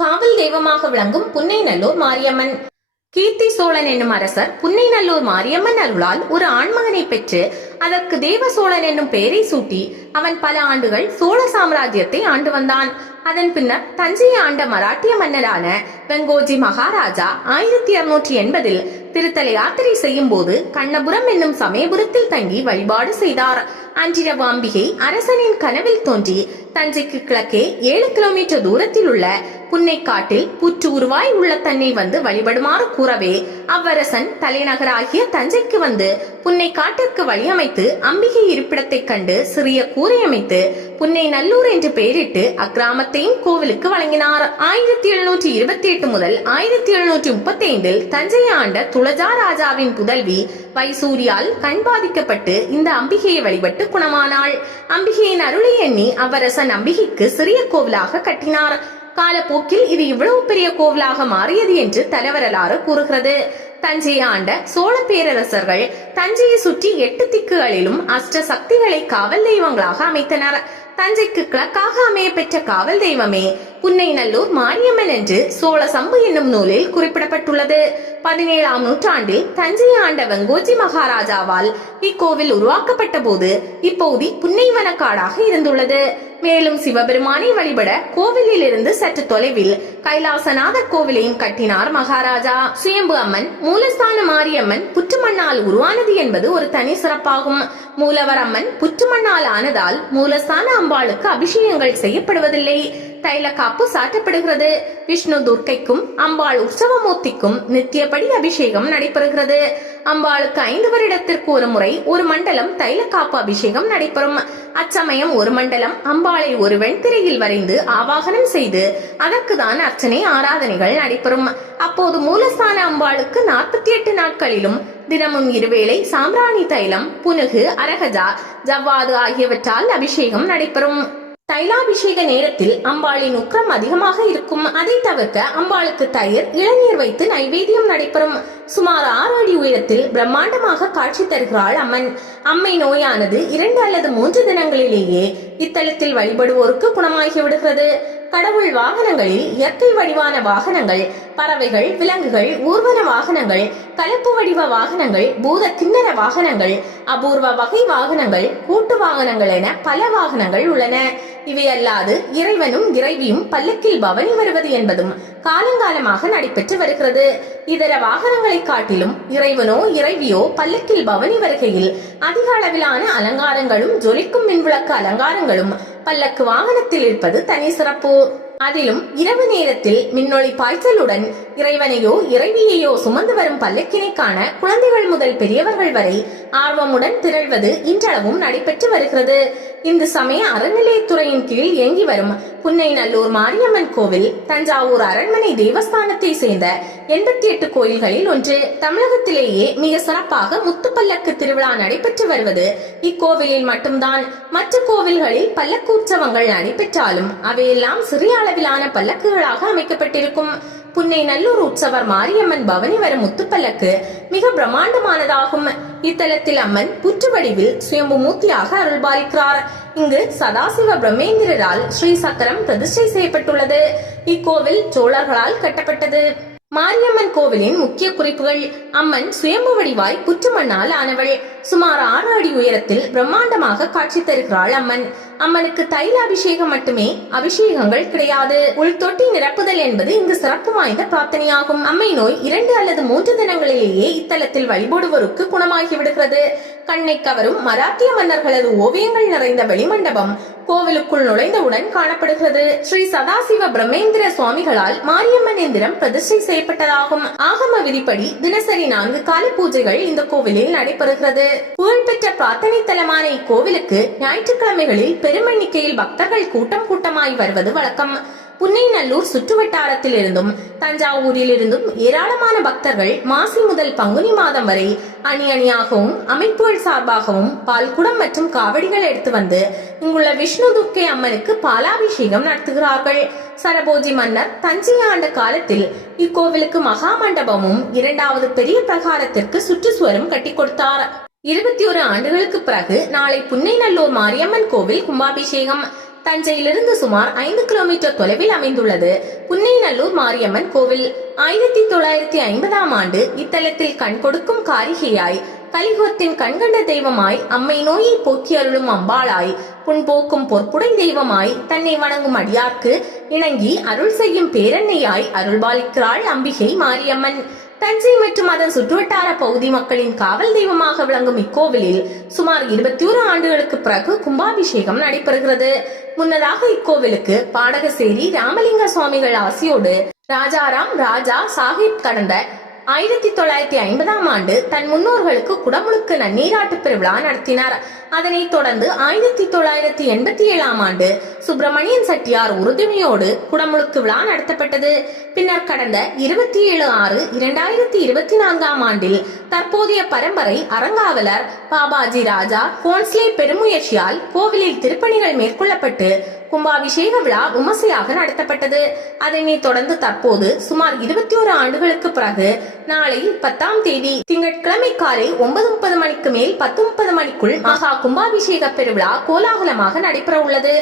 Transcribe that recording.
காவல் தெய்வமாக விளங்கும் புன்னைநல்லூர் மாரியம்மன். கீர்த்தி சோழன் என்னும் அரசர் புன்னைநல்லூர் மாரியம்மன் அருளால் ஒரு ஆண்மகனை பெற்று அதற்கு தேவ சோழன் என்னும் பெயரை சூட்டி அவன் பல ஆண்டுகள் சோழ சாம்ராஜ்யத்தை ஆண்டு வந்தான். அதன் பின்னர் தஞ்சையை ஆண்ட மராட்டிய மன்னரான வெங்கோஜி மகாராஜா 1680 திருத்தல யாத்திரை செய்யும் போது கண்ணபுரம் என்னும் சமயபுரத்தில் தங்கி வழிபாடு செய்தார். அன்றிரவு அம்பிகை அரசனின் கனவில் தோன்றி தஞ்சைக்கு கிழக்கே 7 கிலோமீட்டர் தூரத்தில் உள்ள புன்னைக்காட்டில் புற்று உருவாய் உள்ள தன்னை வந்து வழிபடுமாறு கூறவே அவ்வரசன் தலைநகராகிய தஞ்சைக்கு வந்து புன்னைக்காட்டிற்கு வழியமைத்து அம்பிகை இருப்பிடத்தை கண்டு சிறிய கூரை அமைத்து புன்னைநல்லூர் என்று பெயரிட்டு அக்கிராமத்தையும் கோவிலுக்கு வழங்கினார். 1728 முதல் 1735 தஞ்சையை ஆண்ட துளஜா ராஜாவின் புதல்வி வைசூரியால் கண் பாதிக்கப்பட்டு இந்த அம்பிகையை வழிபட்டு குணமானாள். அம்பிகையின் அருளை எண்ணி அவ்வரசன் அம்பிகைக்கு சிறிய கோவிலாக கட்டினார். காலப்போக்கில் இது இவ்வளவு பெரிய கோவிலாக மாறியது என்று தலைவரலாறு கூறுகிறது. தஞ்சையை ஆண்ட சோழ பேரரசர்கள் தஞ்சையை சுற்றி 8 திக்குகளிலும் அஷ்ட சக்திகளை காவல் தெய்வங்களாக அமைத்தனர். தஞ்சைக்கு கிழக்காக அமைய பெற்ற காவல் தெய்வமே புன்னைநல்லூர் மாரியம்மன் என்று சோழ சம்பு என்னும் நூலில் குறிப்பிடப்பட்டுள்ளது. 17ஆம் நூற்றாண்டில் தஞ்சையை ஆண்ட வெங்கோஜி மகாராஜாவால் இக்கோவில் உருவாக்கப்பட்ட போது இப்பகுதி புன்னைவனக்காடாக இருந்துள்ளது. மேலும் சிவபெருமானை வழிபட கோவிலில் இருந்து சற்று தொலைவில் கைலாசநாதர் கோவிலையும் கட்டினார் மகாராஜா. சுயம்பு அம்மன் மூலஸ்தான மாரியம்மன் புற்றுமண்ணால் உருவானது என்பது ஒரு தனி சிறப்பாகும். மூலவர் அம்மன் புற்றுமண்ணால் ஆனதால் மூலஸ்தான அம்பாளுக்கு அபிஷேகங்கள் செய்யப்படுவதில்லை. தைல காப்பு சாட்டப்படுகிறது. விஷ்ணு துர்க்கைக்கும் அம்பாள் உற்சவமூர்த்திக்கும் நித்தியப்படி அபிஷேகம் நடைபெறுகிறது. அம்பாளுக்கு 5 வருடத்திற்கு ஒரு முறை ஒரு மண்டலம் தைல காப்பு அபிஷேகம் நடைபெறும். அச்சமயம் ஒரு மண்டலம் அம்பாளை ஒரு வெண்திரையில் வரைந்து ஆவாகனம் செய்து அதற்கு தான் அர்ச்சனை ஆராதனைகள் நடைபெறும். அப்போது மூலஸ்தான அம்பாளுக்கு 48 நாட்களிலும் தினமும் இருவேளை சாம்பிராணி தைலம், புனுகு, அரகஜா, ஜவ்வாது ஆகியவற்றால் அபிஷேகம் நடைபெறும். தைலாபிஷேக நேரத்தில் அம்பாளின் உக்கிரம் அதிகமாக இருக்கும். அதை தவிர்க்க அம்பாளுக்கு தயிர், இளநீர் வைத்து நைவேத்தியம் நடைபெறும். சுமார் 6 அடி உயரத்தில் பிரம்மாண்டமாக காட்சி தருகிறாள் அம்மன். அம்மை நோயானது 2 அல்லது 3 தினங்களிலேயே இத்தலத்தில் வழிபடுவோருக்கு குணமாகி விடுகிறது. கடவுள் வாகனங்களில் இயற்கை வடிவான வாகனங்கள், பறவைகள், விலங்குகள், ஊர்வன வாகனங்கள், கலப்பு வடிவ வாகனங்கள், பூத கிண்ணற வாகனங்கள், அபூர்வ வகை வாகனங்கள், கூட்டு வாகனங்கள் என பல வாகனங்கள் உள்ளன. இவையல்லாது இறைவனும் இறைவியும் பல்லக்கில் பவனி வருவது என்பதும் காலங்காலமாக நடைபெற்று வருகிறது. இதர வாகனங்களை காட்டிலும் இறைவனோ இறைவியோ பல்லக்கில் பவனி வருகையில் அதிக அளவிலான அலங்காரங்களும் ஜொலிக்கும் மின்விளக்கு அலங்காரங்களும் பல்லக்கு வாகனத்தில் இருப்பது தனி சிறப்பு. அதிலும் இரவு நேரத்தில் மின்னொளி பாய்ச்சலுடன் இறைவனையோ இறைவியையோ சுமந்து வரும் பல்லக்கினை காண குழந்தைகள் முதல் பெரியவர்கள் வரை ஆர்வமுடன் திரள்வது இன்றளவும் நடைபெற்று வருகிறது. இந்து சமய அறநிலையத்துறையின் கீழ் இயங்கி வரும் புன்னைநல்லூர் மாரியம்மன் கோவில் தஞ்சாவூர் அரண்மனை தேவஸ்தானத்தை சேர்ந்த 88 கோயில்களில் ஒன்று. தமிழகத்திலேயே மிக சிறப்பாக முத்துப்பல்லக்கு திருவிழா நடைபெற்று வருவது இக்கோவிலில் மட்டும்தான். மற்ற கோவில்களில் பல்லக்கு உற்சவங்கள் நடைபெற்றாலும் அவையெல்லாம் சிறிய அளவிலான பல்லக்குகளாக அமைக்கப்பட்டிருக்கும். புன்னைநல்லூர் உற்சவர் மாரியம்மன் பவனி வரும் முத்துப்பல்லக்கு மிக பிரம்மாண்டமானதாகும். இத்தலத்தில் அம்மன் புற்று வடிவில் சுயம்பு மூர்த்தியாக அருள்பாலிக்கிறார். இங்கு சதாசிவ பிரம்மேந்திரரால் ஸ்ரீ சக்கரம் பிரதிஷ்டை செய்யப்பட்டுள்ளது. இக்கோவில் சோழர்களால் கட்டப்பட்டது. மாரியம்மன் கோவிலின் முக்கிய குறிப்புகள்: அம்மன் சுயம்பு வடிவாய் புற்று மண்ணால் ஆனவள். சுமார் 6 அடி உயரத்தில் பிரம்மாண்டமாக காட்சி தருகிறாள் அம்மன். அம்மனுக்கு தைல அபிஷேகம் மட்டுமே, அபிஷேகங்கள் கிடையாது. உள்தொட்டி நிரப்புதல் என்பது இங்கு சிறப்பு வாய்ந்த பிரார்த்தனையாகும். அம்மை நோய் 2 அல்லது 3 தினங்களிலேயே இத்தலத்தில் வழிபடுவோருக்கு குணமாகி விடுகிறது. கண்ணை கவரும் மராத்திய மன்னர்களது ஓவியங்கள் நிறைந்த வெளிமண்டபம் கோவிலுக்குள் நுழைந்தவுடன் காணப்படுகிறது. ஸ்ரீ சதாசிவ பிரம்மேந்திர சுவாமிகளால் மாரியம்மன் எந்திரம் பிரதிஷ்டை செய்யப்பட்டதாகும். ஆகம விதிப்படி தினசரி 4 கால பூஜைகள் இந்த கோவிலில் நடைபெறுகிறது. புகழ்பெற்ற பிரார்த்தனை தலமான இக்கோவிலுக்கு ஞாயிற்றுக்கிழமைகளில் பெரும் எண்ணிக்கையில் பக்தர்கள் கூட்டமாய் வருவது வழக்கம். புன்னைநல்லூர் சுற்றுவட்டாரத்தில் இருந்தும் தஞ்சாவூரில் இருந்தும் ஏராளமான பக்தர்கள் மாசி முதல் பங்குனி மாதம் வரை அணி அணியாகவும் அமைப்புகள் சார்பாகவும் பால்குடம் மற்றும் காவடிகள் எடுத்து வந்து இங்குள்ள விஷ்ணு துர்க்கை அம்மனுக்கு பாலாபிஷேகம் நடத்துகிறார்கள். சரபோஜி மன்னர் தஞ்சை ஆண்ட காலத்தில் இக்கோவிலுக்கு மகா மண்டபமும் 2வது பெரிய பிரகாரத்திற்கு சுற்றுச்சுவரும் கட்டி கொடுத்தார். 21 ஆண்டுகளுக்கு பிறகு நாளை புன்னைநல்லூர் மாரியம்மன் கோவில் கும்பாபிஷேகம். தஞ்சையிலிருந்து சுமார் 5 கிலோமீட்டர் தொலைவில் அமைந்துள்ளது புன்னைநல்லூர் மாரியம்மன் கோவில். 1950ஆம் ஆண்டு இத்தலத்தில் கண் கொடுக்கும் காரிகையாய், கலியுகத்தின் கண்கண்ட தெய்வமாய், அம்மை நோயை போக்கி அருளும் அம்பாளாய், புண்போக்கும் பொற்புடை தெய்வமாய், தன்னை வணங்கும் அடியார்க்கு இணங்கி அருள் செய்யும் பேரன்னையாய் அருள்பாலிக்கிறாள் அம்பிகை மாரியம்மன். தஞ்சை மற்றும் அதன் சுற்றுவட்டார பகுதி மக்களின் காவல் தெய்வமாக விளங்கும் இக்கோவிலில் சுமார் 21 ஆண்டுகளுக்கு பிறகு கும்பாபிஷேகம் நடைபெறுகிறது. முன்னதாக இக்கோவிலுக்கு பாடகசேரி ராமலிங்க சுவாமிகள் ஆசியோடு ராஜாராம் ராஜா சாஹிப் கடந்த 1950ஆம் ஆண்டு தன் முன்னோர்களுக்கு குடமுழுக்கு நன்னீராட்டு பெருவிழா நடத்தினார். அதனைத் தொடர்ந்து 1987ஆம் ஆண்டு சுப்பிரமணியன் செட்டியார் உறுதுணையோடு குடமுழுக்கு விழா நடத்தப்பட்டது. பின்னர் கடந்த 27/6/2024ஆம் ஆண்டில் தற்போதைய பரம்பரை அறங்காவலர் பாபாஜி ராஜா கோன்ஸ்லே பெருமுயற்சியால் கோவிலில் திருப்பணிகள் மேற்கொள்ளப்பட்டு கும்பாபிஷேக விழா விமர்சையாக நடத்தப்பட்டது. அதனைத் தொடர்ந்து தற்போது சுமார் 21 ஆண்டுகளுக்கு பிறகு நாளை 10ஆம் தேதி திங்கட்கிழமை காலை 9:30 மணிக்கு மேல் 10:30 மணிக்குள் மகா கும்பாபிஷேக பெருவிழா கோலாகலமாக நடைபெற உள்ளது.